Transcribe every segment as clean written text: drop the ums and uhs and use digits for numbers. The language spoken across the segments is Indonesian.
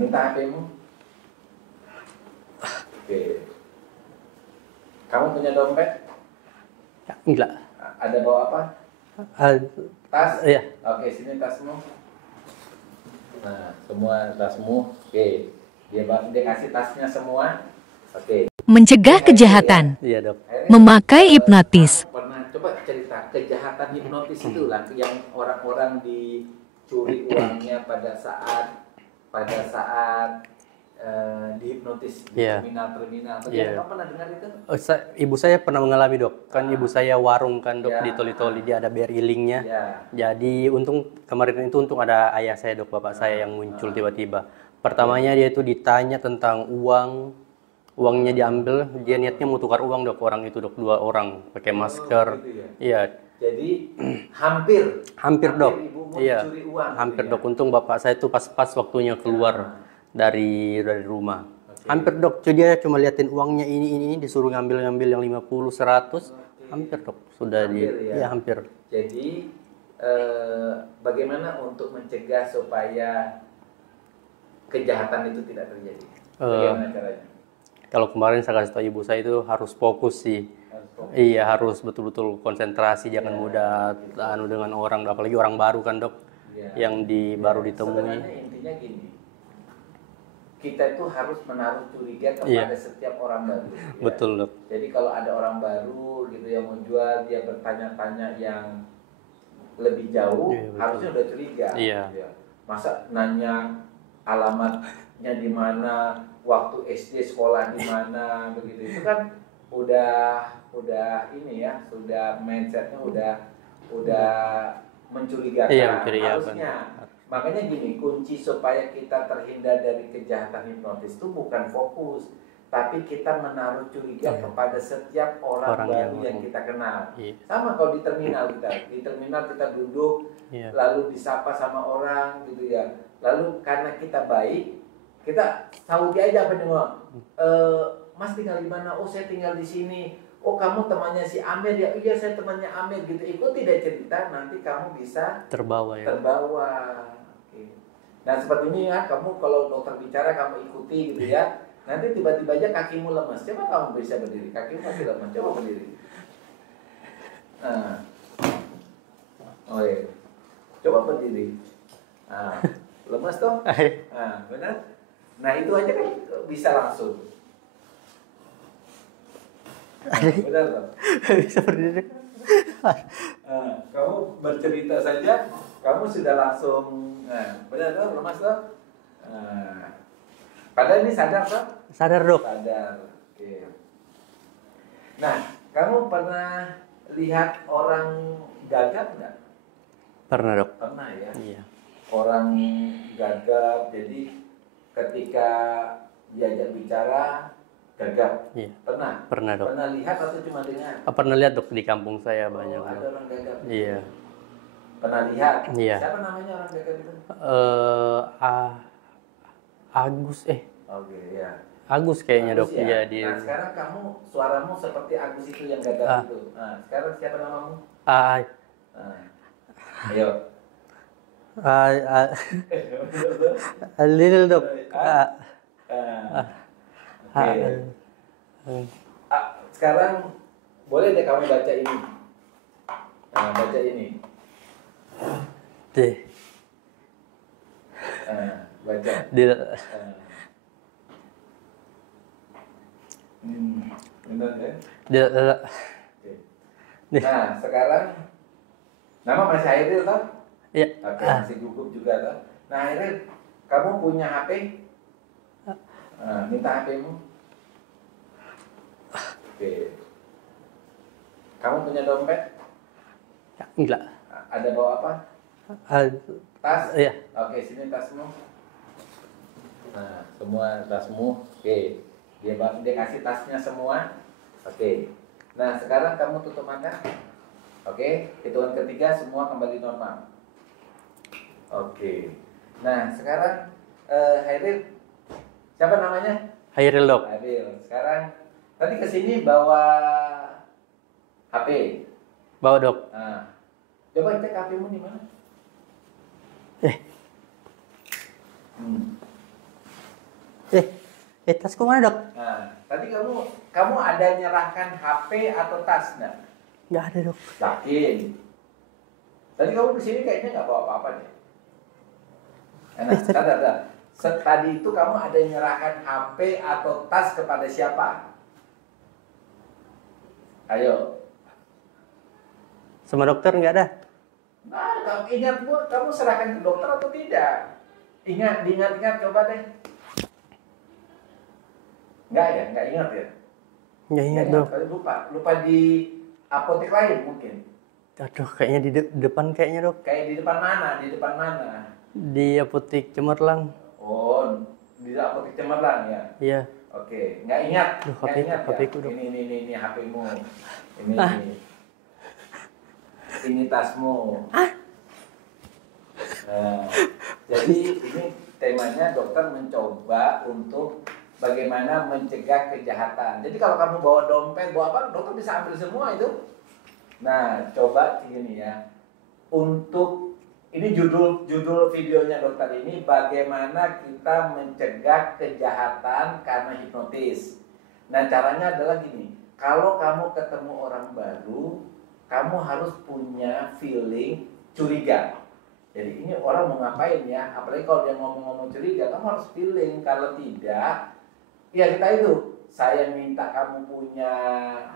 Minta HP-mu. Oke. Kamu punya dompet? Enggak. Ada bawa apa? Tas? Iya. Oke, sini tasmu. Nah, semua tasmu. Oke. Dia kasih tasnya semua. Oke. Mencegah kejahatan. Iya, Dok. Memakai hipnotis. Pernah coba cerita kejahatan hipnotis itu lah yang orang-orang dicuri uangnya pada saat dihipnotis di terminal. Kamu pernah dengar itu? Ibu saya pernah mengalami, Dok. Kan ibu saya warung kan, Dok, di Toli-Toli, dia ada BRI link-nya. Jadi untung kemarin itu ada ayah saya, Dok, bapak saya yang muncul tiba-tiba. Pertamanya dia itu ditanya tentang uangnya diambil, dia niatnya mau tukar uang, Dok, orang itu, Dok, 2 orang pakai masker. Gitu ya? Iya. Jadi hampir Dok. ibumu Iya. dicuri uang. Hampir, gitu ya? Dok. Untung bapak saya itu pas waktunya keluar dari rumah. Hampir, Dok. Dia cuma liatin uangnya ini disuruh ngambil yang 50, 100. Hampir, Dok. Sudah hampir. Jadi bagaimana untuk mencegah supaya kejahatan itu tidak terjadi? Bagaimana caranya? Kalau kemarin saya kasih tahu ibu saya itu harus fokus sih. Iya, harus betul-betul konsentrasi, jangan mudah dengan orang, apalagi orang baru kan, Dok. Yang baru ditemui. Sebenarnya intinya gini. Kita itu harus menaruh curiga kepada setiap orang baru. Betul, Dok. Jadi kalau ada orang baru gitu yang mau jual, dia bertanya-tanya yang lebih jauh, harusnya udah curiga. Iya. Masa nanya alamatnya di mana, waktu SD sekolah di mana, begitu. Itu kan udah ini ya, sudah mindsetnya udah mencurigakan. Iya, mencurigakan. Harusnya. Makanya gini, kunci supaya kita terhindar dari kejahatan hipnotis itu bukan fokus, tapi kita menaruh curiga kepada setiap orang baru yang kita kenal. Sama kalau di terminal kita duduk, lalu disapa sama orang gitu ya. Lalu karena kita baik, kita tahu dia aja apa nih, Mas tinggal di mana? Oh, saya tinggal di sini. Oh, kamu temannya si Amir ya? Iya, saya temannya Amir gitu. Ikuti deh cerita, nanti kamu bisa terbawa. Oke. Nah, seperti ini ya, kamu kalau dokter bicara kamu ikuti gitu ya. Nanti tiba-tiba aja kakimu lemas. Coba kamu bisa berdiri. Kakimu masih lemas. Coba berdiri. Nah. Oke. Coba berdiri. Nah, lemas toh? Nah, benar? Nah, itu aja kan bisa langsung. Benar toh? Bisa berdiri. Kamu bercerita saja, kamu sudah langsung, benar toh? Lemas toh? Padahal ini sadar toh? Sadar, Dok. Sadar. Oke. Nah, kamu pernah lihat orang gagap nggak? Pernah, Dok. Pernah ya? Iya. Orang gagap, jadi ketika diajak bicara gagap. Iya. Pernah? Pernah, Dok. Pernah lihat atau cuma dengar? Pernah lihat, Dok, di kampung saya banyak. Ada orang gagap. Iya. Pernah lihat? Iya. Siapa namanya orang gagap itu? Agus. Oke, ya. Agus kayaknya, Dok. Ya? Iya, Nah, sekarang kamu suaramu seperti Agus itu yang gagap itu. Nah, sekarang siapa namamu? Ayo. Lil, Dok. Sekarang boleh deh kamu baca ini. Baca ini. Deh. Baca. Benar deh. Nah, sekarang nama masih Hairil toh? Iya. Oke, masih gugup juga toh. Nah, Hairil, kamu punya HP? Minta HP-mu. Oke. Kamu punya dompet? Enggak. Ada bawa apa? Tas? Iya. Oke, sini tasmu. Nah, semua tasmu. Oke. Dia kasih tasnya semua. Oke. Nah, sekarang kamu tutup mata. Oke, hitungan ketiga semua kembali normal. Oke. Nah, sekarang Hairil, siapa namanya? Hairil, Dok. Hairil. Sekarang tadi kesini bawa HP. Bawa, Dok. Nah, coba cek HP-mu di mana? Tasku mana dok? Nah, tadi kamu ada nyerahkan HP atau tas nggak? Nggak ada dok. Yakin? Tadi kamu kesini kayaknya nggak bawa apa-apa deh. Nah, sadar. Tadi itu kamu ada nyerahkan HP atau tas kepada siapa? Ayo. Sama dokter nggak ada? Nah, kamu ingat Bu, kamu serahkan ke dokter atau tidak? Diingat-ingat coba deh. Enggak ya? Enggak ingat ya? Nggak ingat dok. Lupa di apotek lain mungkin. Aduh, kayaknya di depan kayaknya dok. Kayak di depan mana? Di depan mana? Di apotek Cemerlang. Oh, di apotek Cemerlang ya? Iya. Oke, nggak ingat? Duh, Nggak ingat ya? HP-ku dok. Ini HP-mu. Ini tasmu. Nah, jadi ini temanya dokter mencoba untuk bagaimana mencegah kejahatan. Jadi kalau kamu bawa dompet, bawa apa, dokter bisa ambil semua itu. Nah, coba gini ya. Untuk ini judul videonya dokter ini, bagaimana kita mencegah kejahatan karena hipnotis. Nah, caranya adalah gini. Kalau kamu ketemu orang baru, kamu harus punya feeling curiga. Jadi ini orang mau ngapain ya? Apalagi kalau dia ngomong-ngomong curiga, kamu harus feeling. Kalau tidak, ya kita itu. Saya minta kamu punya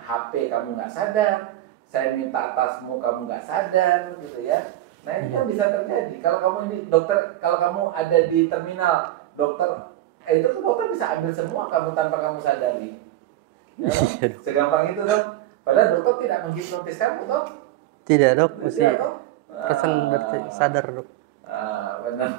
HP, kamu nggak sadar. Saya minta tasmu, kamu nggak sadar, gitu ya. Nah ini kan bisa terjadi. Kalau kamu ini dokter, kalau kamu ada di terminal, dokter, itu tuh dokter bisa ambil semua kamu tanpa kamu sadari. Ya, segampang itu dok. Padahal dokter tidak menghipnotis kamu dok. Tidak dok, mesti perasaan sadar dok. Benar.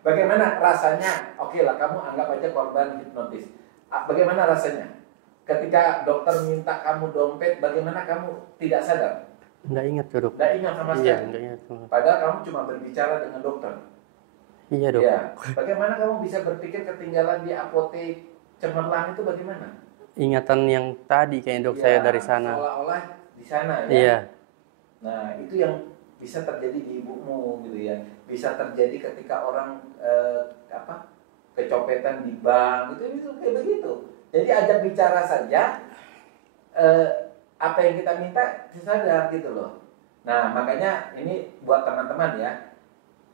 Bagaimana rasanya? Oke lah, kamu anggap aja korban hipnotis. Bagaimana rasanya? Ketika dokter minta kamu dompet, bagaimana kamu tidak sadar? Nggak ingat dok. Nggak ingat sama sekali. Iya, nggak ingat. Padahal kamu cuma berbicara dengan dokter. Iya dok. Ya. Bagaimana kamu bisa berpikir ketinggalan di apotek Cemerlang itu bagaimana? Ingatan yang tadi kayak dok, saya dari sana. Seolah-olah di sana ya. Iya. Nah itu yang bisa terjadi di ibumu gitu ya. Bisa terjadi ketika orang kecopetan di bank itu kayak begitu. Jadi ajak bicara saja. Apa yang kita minta sadar gitu loh. Nah makanya ini buat teman-teman ya.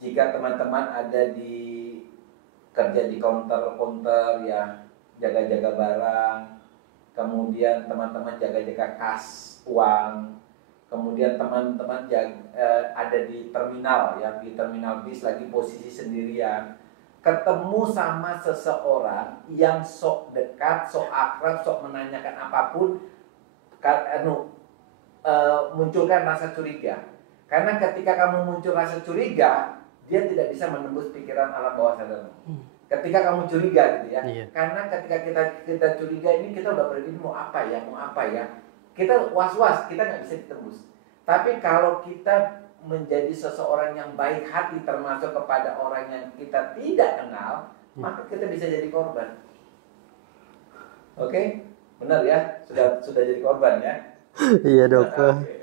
Jika teman-teman ada kerja di counter ya, jaga-jaga barang, kemudian teman-teman jaga-jaga kas uang, kemudian teman-teman ada di terminal ya, di terminal bis lagi posisi sendirian, ketemu sama seseorang yang sok dekat, sok akrab, sok menanyakan apapun, munculkan rasa curiga. Karena ketika kamu muncul rasa curiga, dia tidak bisa menembus pikiran alam bawah sadar. Ketika kamu curiga gitu ya, karena ketika kita curiga ini kita udah berpikir mau apa ya, kita was-was, kita nggak bisa ditembus. Tapi kalau kita menjadi seseorang yang baik hati termasuk kepada orang yang kita tidak kenal, maka kita bisa jadi korban. Oke? Benar ya? Sudah jadi korban ya? Iya dok. Oke.